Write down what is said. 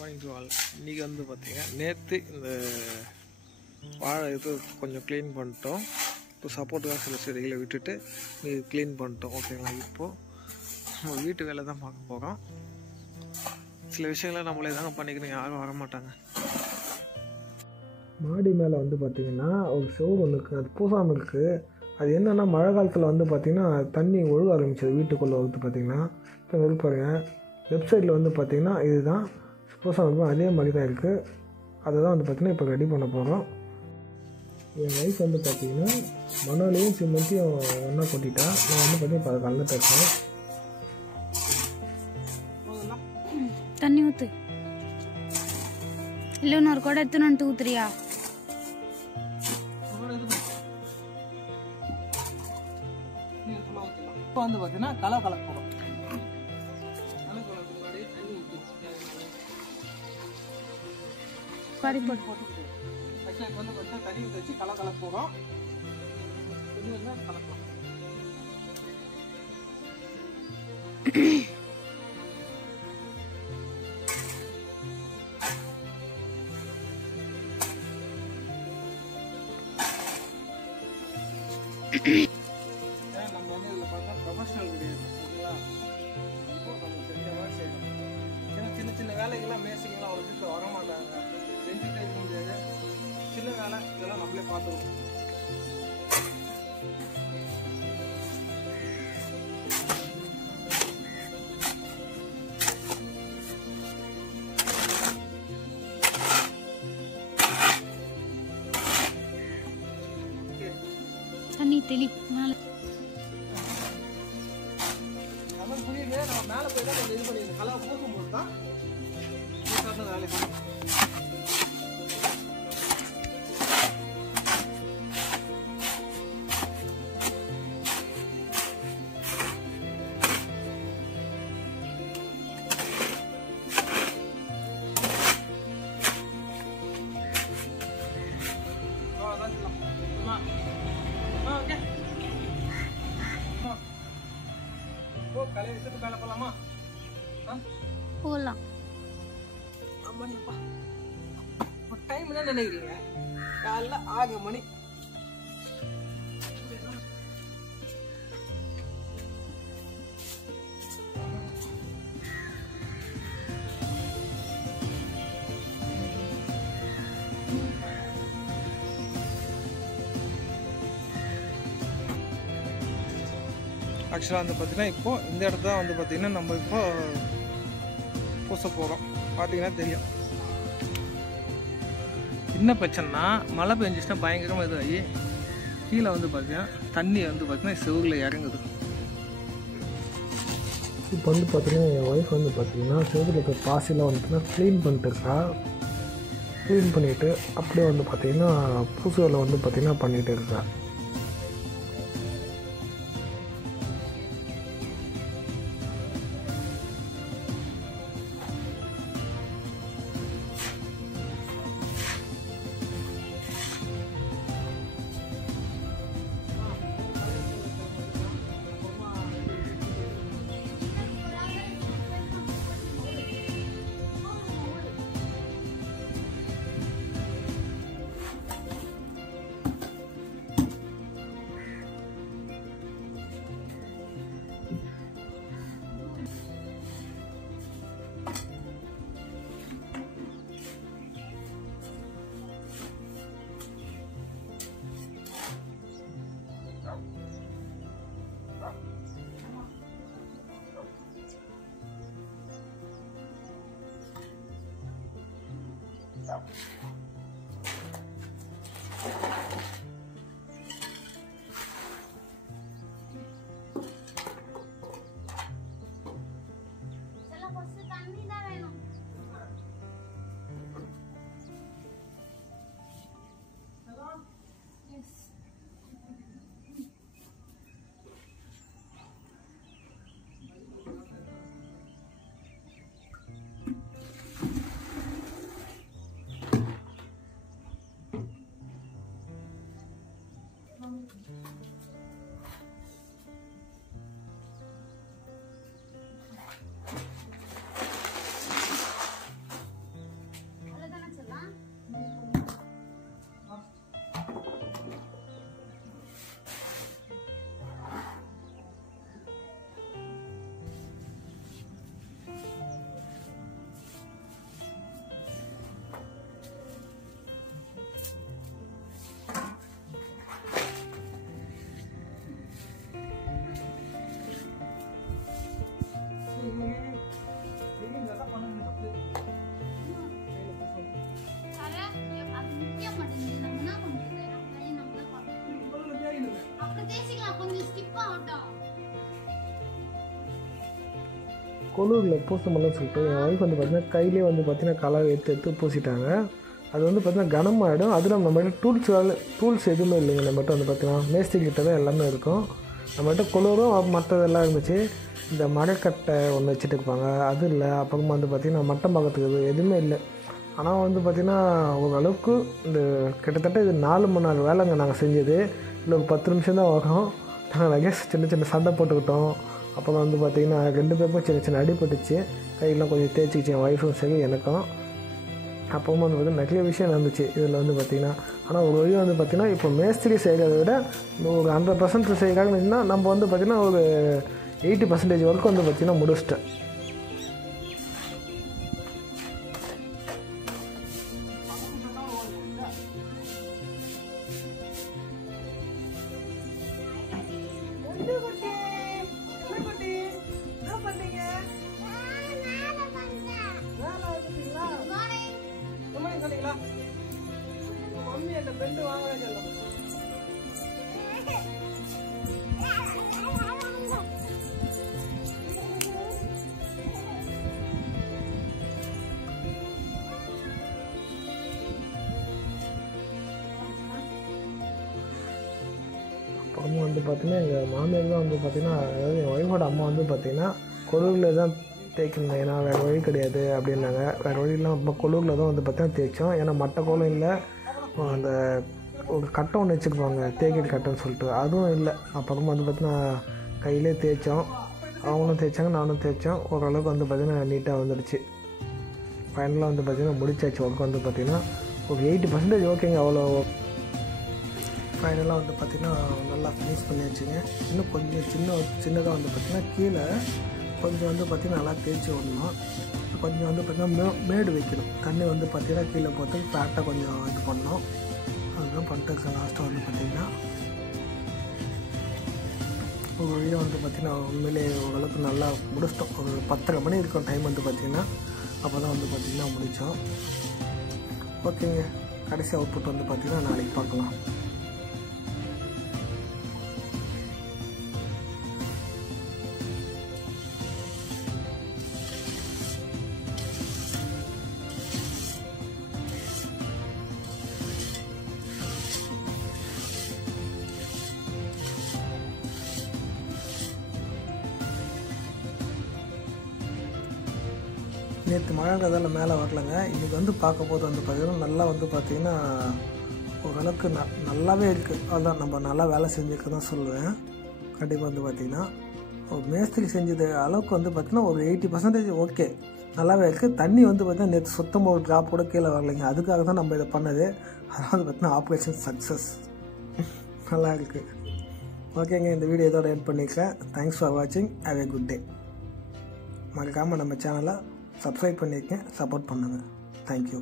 Morning to all. இன்றைக்கி வந்து பார்த்திங்கன்னா நேற்று இந்த வாழை இது கொஞ்சம் க்ளீன் பண்ணிட்டோம். இப்போ சப்போர்ட்டுக்காக சில செடிகளை விட்டுட்டு இது க்ளீன் பண்ணிட்டோம். ஓகேங்களா, இப்போது நம்ம வீட்டு வேலை தான் பார்க்க போகிறோம். சில விஷயங்களை நம்மளே தாங்க பண்ணிக்கணும், யாரும் வரமாட்டாங்க. மாடி மேலே வந்து பார்த்திங்கன்னா ஒரு செவுறு ஒன்று இருக்குது, அது பூசாமல் இருக்குது. அது என்னென்னா மழை காலத்தில் வந்து பார்த்திங்கன்னா தண்ணி ஒழுக ஆரம்பிச்சது வீட்டுக்குள்ளே வந்து பார்த்திங்கன்னா. இப்போ வெறுப்பாருங்க லெஃப்ட் சைடில் வந்து பார்த்திங்கன்னா இதுதான் பூசாமல் அதே மாதிரி தான் இருக்குது. அதை தான் வந்து பார்த்திங்கன்னா இப்போ ரெடி பண்ண போகிறோம். என் ஒய்ஃப் வந்து பார்த்திங்கன்னா மணலையும் சிமெண்ட்டையும் ஒன்றா கொட்டிட்டா. நான் வந்து பார்த்திங்கன்னா இப்போ அதை கலந்துட்டு இருக்கேன். தண்ணி ஊற்று. இல்லை இன்னொரு கூட எடுத்துன்னு ஊத்துறியா? இப்போ வந்து பார்த்தீங்கன்னா கலக்க போகிறோம். பறி போட்டு ஆக்சுவலாக இப்போ வந்து பார்த்தீங்கன்னா தண்ணி ஊற்றி வச்சு கலக்க போகிறோம். கலக்கலாம். நம்ம வந்து இதில் பார்த்தா ப்ரொஃபஷனல் கிடையாது. ஓகேங்களா, இப்போ நம்ம தெரிஞ்ச மாதிரி செய்யணும். சின்ன சின்ன வேலைகள்லாம் மேசிங்கெல்லாம் அவ்வளோ சீக்கிரம் வரமாட்டாங்க, செஞ்சுட்டே இருக்க முடியாது. சின்ன வேலை இதெல்லாம் நம்மளே பார்த்துக்கணும். தண்ணி தெளி மேலே. நம்ம புரியுது, நம்ம மேலே போய் தான் நம்ம இது பண்ணிடுது. கலவை பூசும்போது தான் வேலை பண்ணணும். கலையை எடுத்துட்டு மேலே போகலாமா? போகலாம். ஆமாப்பா, ஒரு டைம் என்ன நினைக்கிறீங்க? காலைல 6 மணி. ஆக்சுவலாக வந்து பார்த்தீங்கன்னா இப்போது இந்த இடத்த தான் வந்து பார்த்திங்கன்னா நம்ம இப்போ பூச போகிறோம். பார்த்தீங்கன்னா தெரியும். என்ன பிரச்சனைனா மழை பெஞ்சிச்சுன்னா பயங்கரமாக இதாகி கீழே வந்து பார்த்தீங்கன்னா தண்ணி வந்து பார்த்திங்கன்னா செவுரில் இறங்குது. இப்போ வந்து பார்த்திங்கன்னா என் ஒய்ஃப் வந்து பார்த்திங்கன்னா செவுரில் இருக்க பாசிலாம் வந்து பார்த்திங்கன்னா க்ளீன் பண்ணிட்டு இருக்கா. க்ளீன் பண்ணிவிட்டு அப்படியே வந்து பார்த்திங்கன்னா பூசு வேலை வந்து பார்த்திங்கன்னா பண்ணிகிட்டு இருக்கா. கொலூரில் பூச முடியலன்னு சொல்லிட்டு என் ஒய்ஃப் வந்து பார்த்திங்கன்னா கையிலே வந்து பார்த்திங்கன்னா கலர் எடுத்து பூசிட்டாங்க. அது வந்து பார்த்திங்கன்னா கனமாகிடும். அதில் நம்மகிட்ட டூல்ஸ் எதுவுமே இல்லைங்க. நம்மகிட்ட வந்து பார்த்திங்கன்னா மேஸ்திரிக்கிட்ட தான் எல்லாமே இருக்கும். நம்மகிட்ட கொலூரும் மற்றதெல்லாம் இருந்துச்சு. இந்த மரக்கட்டை ஒன்று வச்சுட்டு இருப்பாங்க, அது இல்லை. அப்புறமா வந்து பார்த்திங்கன்னா மட்டம் பார்க்கறதுக்கு எதுவுமே இல்லை. ஆனால் வந்து பார்த்திங்கன்னா ஓரளவுக்கு இந்த கிட்டத்தட்ட இது 4 மணி நேரம் வேலைங்க நாங்கள் செஞ்சது. இல்லை ஒரு 10 நிமிஷம் தான் வரும். நாங்கள் நிறைய சின்ன சண்டை போட்டுக்கிட்டோம். அப்புறம் வந்து பார்த்திங்கன்னா 2 பேருக்கும் சின்ன அடிபட்டுச்சு. கையெல்லாம் கொஞ்சம் தேய்ச்சிக்கிச்சு என் ஒய்ஃபும் சரி எனக்கும். அப்பவும் வந்து பார்த்திங்கன்னா நிறைய விஷயம் நடந்துச்சு இதில் வந்து பார்த்திங்கன்னா. ஆனால் ஒரு வழி வந்து பார்த்திங்கன்னா இப்போ மேஸ்திரி செய்கிறத விட ஒரு 100% செய்கிறாங்கன்னா நம்ம வந்து பார்த்திங்கன்னா ஒரு 80% வரைக்கும் வந்து பார்த்திங்கன்னா முடிச்சிட்டேன். அப்புறமா வந்து பார்த்திங்கன்னா எங்கள் மாமியார் தான் வந்து பார்த்திங்கன்னா, அதாவது என் ஒய்ஃபோட அம்மா வந்து பார்த்திங்கன்னா கொலூரில் தான் தேய்க்கணும், ஏன்னா வேறு வழி கிடையாது அப்படின்னாங்க. வேறு வழியெல்லாம் ரொம்ப கொலூரில் தான் வந்து பார்த்திங்கன்னா தேய்ச்சோம். ஏன்னா மட்டை கோலம் இல்லை, அந்த ஒரு கட்டை ஒன்று வச்சுருப்பாங்க தேய்க்கிற கட்டைன்னு சொல்லிட்டு, அதுவும் இல்லை. அப்புறமா வந்து பார்த்திங்கன்னா கையிலே தேய்ச்சோம். அவங்களும் தேய்ச்சாங்க, நானும் தேய்ச்சோம். ஓரளவுக்கு வந்து பார்த்திங்கன்னா நீட்டாக வந்துடுச்சு. ஃபைனலாக வந்து பார்த்திங்கன்னா முடிச்சாச்சு. ஒர்க் வந்து பார்த்திங்கன்னா ஒரு 80% ஓகேங்க. அவ்வளோ ஃபைனலாக வந்து பார்த்திங்கன்னா நல்லா ஃபினிஷ் பண்ணி வச்சுங்க. இன்னும் கொஞ்சம் சின்னதாக வந்து பார்த்திங்கன்னா கீழே கொஞ்சம் வந்து பார்த்திங்கன்னா நல்லா தேய்ச்சி விடணும். கொஞ்சம் வந்து பார்த்திங்கன்னா மேடு வைக்கணும். தண்ணி வந்து பார்த்திங்கன்னா கீழே போட்டு ஃபேட்டாக கொஞ்சம் இது பண்ணணும். அதுதான் பண்ணிட்டு இருக்கேன். லாஸ்ட்டாக வந்து பார்த்திங்கன்னா ஒரு வழியாக வந்து பார்த்திங்கன்னா உண்மையிலே ஓரளவுக்கு நல்லா முடிச்சிட்டோம். ஒரு 10:30 மணி இருக்கும் டைம் வந்து பார்த்திங்கன்னா. அப்போ தான் வந்து பார்த்திங்கன்னா முடித்தோம். ஓகேங்க, கடைசி அவுட்புட் வந்து பார்த்திங்கன்னா நாளைக்கு பார்க்கலாம். நேற்று மழைன்றதால மேலே வரலைங்க. இன்றைக்கி வந்து பார்க்கும்போது வந்து பார்த்திங்கன்னா நல்லா வந்து பார்த்திங்கன்னா ஓரளவுக்கு நல்லாவே இருக்குது. அதுதான் நம்ம நல்லா வேலை செஞ்சுக்க தான் சொல்லுவேன். கண்டிப்பாக வந்து பார்த்திங்கன்னா ஒரு மேஸ்திரி செஞ்சது அளவுக்கு வந்து பார்த்திங்கன்னா ஒரு 80% ஓகே, நல்லாவே இருக்குது. தண்ணி வந்து பார்த்திங்கன்னா நேற்று சுத்தமாக ஒரு ட்ராப் கூட கீழே வரலைங்க. அதுக்காக தான் நம்ம இதை பண்ணது. அதனால் வந்து பார்த்திங்கன்னா ஆப்ரேஷன் சக்ஸஸ். நல்லா இருக்குது. ஓகேங்க, இந்த வீடியோ இதோட எண்ட் பண்ணிக்கிறேன். தேங்க்ஸ் ஃபார் வாட்சிங். Have A good day. மறக்காமல் நம்ம சேனலை சப்ஸ்கிரைப் பண்ணியிருக்கேன், சப்போர்ட் பண்ணுங்கள். தேங்க்யூ.